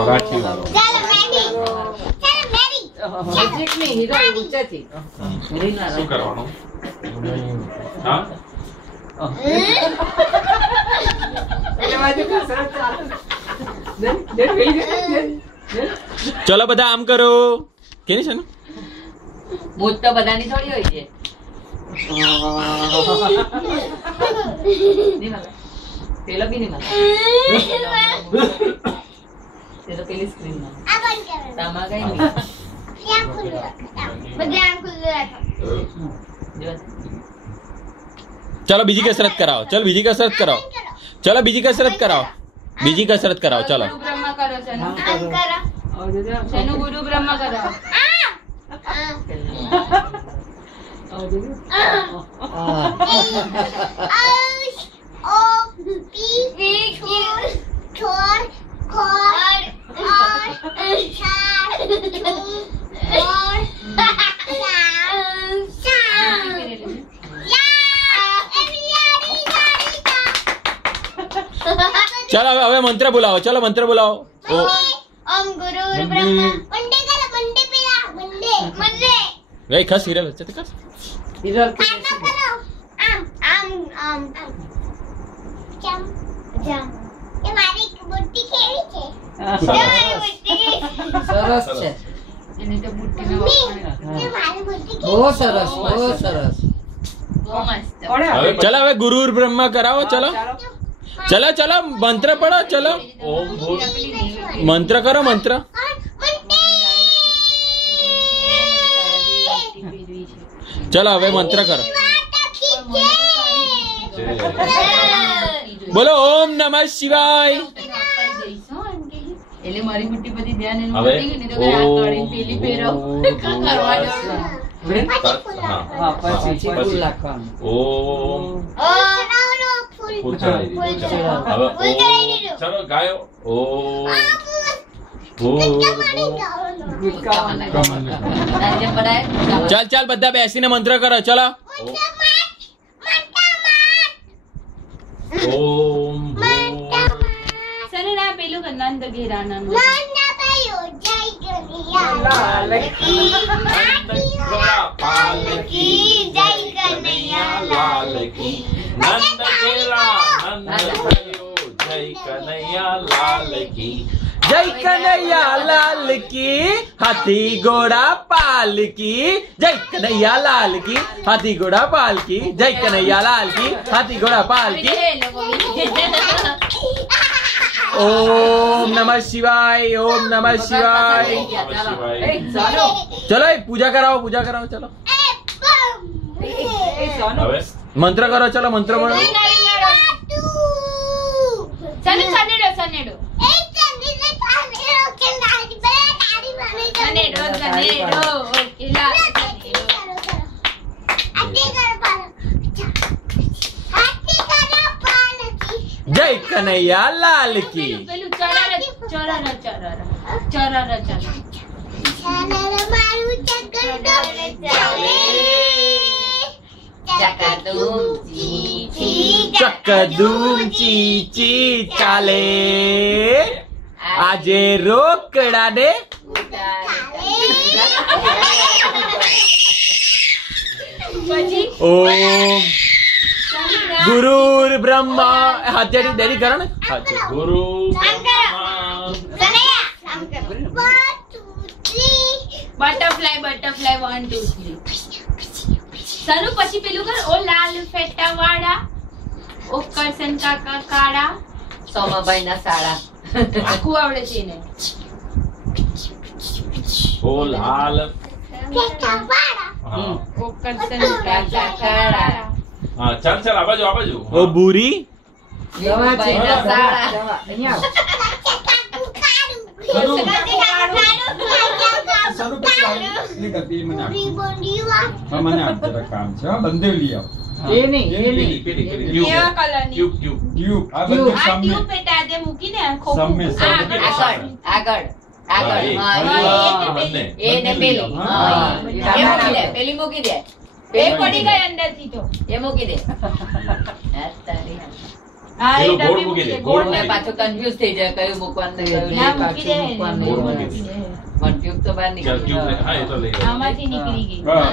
મરાઠી વાળો શું કરવાનું હા ચલો બધા આમ કરો કેની છે ને મોજ તો બધાની થોડી હોય છે પેલો બી નહીં પેલો પેલી સ્ક્રીન માં તામા કઈ નહીં ચલો બીજી કસરત કરાવો ચલો બીજી કસરત કરાવો ચલો બીજી કસરત કરાવો બીજી કસરત કરાવો ચલો બ્રહ્મા કરો શેનું ગુરુ બ્રહ્મા કરો चलो હવે મંત્ર બોલાવો ચલો મંત્ર બોલાવો ओम गुरु ब्रह्मा वंदे कर वंदे पेला वंदे वंदे ગઈ ખસ હિરલ છે તે ખસ હિરલ करो आम जम जम ये मारी बुट्टी खेली છે સરસ છે એની તો બુટ્ટીનો ये मारी बुट्टी બહુ સરસ બહુ સરસ બહુ મસ્ત ચલો હવે ગુરુ બ્રહ્મા કરાવો ચલો चलो चलो मंत्र पढ़ो चलो ઓમ ભૂર मंत्र करो मंत्र चलो હવે મંત્ર કરો બોલો ઓમ નમઃ શિવાય એટલે મારી બુટ્ટી બધી ધ્યાન એનું હવે પતી ગયું ને તો કે આ કાઢીને પેલી પહેરો કરવા દો હા પછી ઓમ ફૂલ ચડાવી દીધું હવે ઓમ ચલો ગાયો ઓમ નારિયેળ પડાય ચાલ ચાલ બધા બેસીને મંત્ર કરો ચલો ઓમ સને ના પેલું નંદ ઘેરાના પાલકી જય કનૈયા લાલ કી નંદ ઘેરા નંદ જય કનૈયા લાલ કી જય કનૈયા લાલ કી હાથી ઘોડા પાલકી જય કનૈયા લાલ કી હાથી ઘોડા પાલકી જય કનૈયા લાલ કી હાથી ઘોડા પાલકી ઓમ નમઃ શિવાય ઓમ નમઃ શિવાય ચલો પૂજા કરાવો ચલો હવે મંત્ર કરો ચલો મંત્ર બોલો સનેડો જય કનૈયા લાલ કી પેલું ચરાર ચકદૂમ ચીચી ચાલે આજે રોકડા ને ઓમ ગુરુર બ્રહ્મા હાથેડી દેરી કરો ને ગુરુ બટરફ્લાય 1 2 3 સનુ પછી પેલું કર ઓ લાલ ફેટા વાળા ઓ કરસન કાકા કાળા સોમાભાઈ ના સાડા આખું આવડે છે ને ઓ લાલ ઓ કરસન કાકા કાળા હા ચાલ ચાલ આ બાજુ ઓ બુરી સોમાભાઈ ના સાડા અહીંયા પેલી મૂકી દે એ પડી ગઈ અંદર થી તો એ મૂકી દે હા એ પેલું ગોળ ડબ્બી મૂકી દે, મૂકી દે, ગોળ ગોળ મૂકી દે. પાછો કન્ફ્યુઝ થઈ જાય કયું મૂકવાનું ને કયું ના નહીં, મૂકી દે પાછું મૂકવાનું. ગોળ મૂકી દે. પણ ટ્યુબ તો બહાર ચાલ, નીકળી ટ્યુબ ને- હા, એ તો લઈ ગયો. આમાંથી નીકળી ગઈ હા